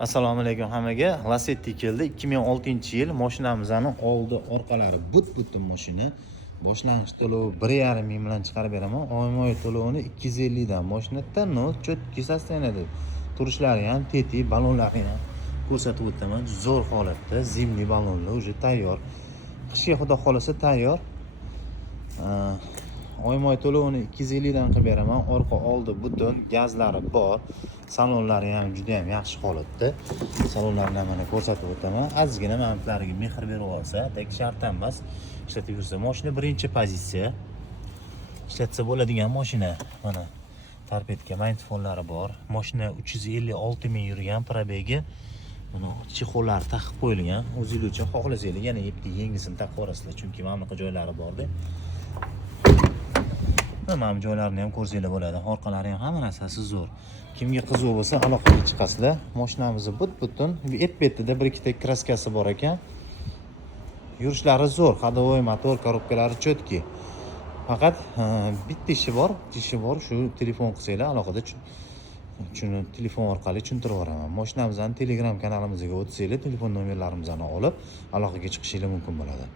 Assalomu alaykum hammaga. Lacetti keldi. 2006-yil. Mashinamizning oldi, orqalari but-butun mashina. Boshlang'ich to'lovi 1,5 ming bilan chiqarib beraman. Oyma-oy to'lovini 250 dan. Mashinada cho'tki sostenadi. Turishlari ham tetik, balonlari ham ko'rsatib o'taman. Zo'r holatda, zimli balonlar уже tayyor. Qishga xudo xolasa tayyor. Oyma-oy to'lovini 250 dan qilib beraman. Orqa oldi butun, gazlari bor. Salonlari ham juda ham yaxshi holatda. Salonlarni mana ko'rsatib o'taman. Ozgina mantlariga mehr berib olsa, tek shart emas. Ishlatib yursa, mashina birinchi pozitsiya. Ishlatsa bo'ladigan mashina. Mana tarpetka, magnitofonlari bor. Mashina 356 ming yurgan probegi. Mana chexollari taqib qo'yilgan. O'zingizcha xohlasangiz yana yengisini taqib olasizlar, chunki mana bunaqa joylari bor-da. Mana bu joylarni ham ko'rsanglar bo'ladi. Orqalari ham hamma narsasi zo'r. Kimga qiziq bo'lsa, aloqaga chiqasizlar. Mashinamizni but-butun, et-betida bir ikkita kraskasi bor ekan. Yurishlari zo'r, ходовой motor, korobkalari cho'tki. Faqat bitta ishi bor, shu telefon qilsanglar alohida shuni telefon orqali tushuntirib beraman. Mashinamizning Telegram kanalimizga o'tsanglar, telefon nomerlarimizni olib aloqaga chiqishingiz mumkin bo'ladi.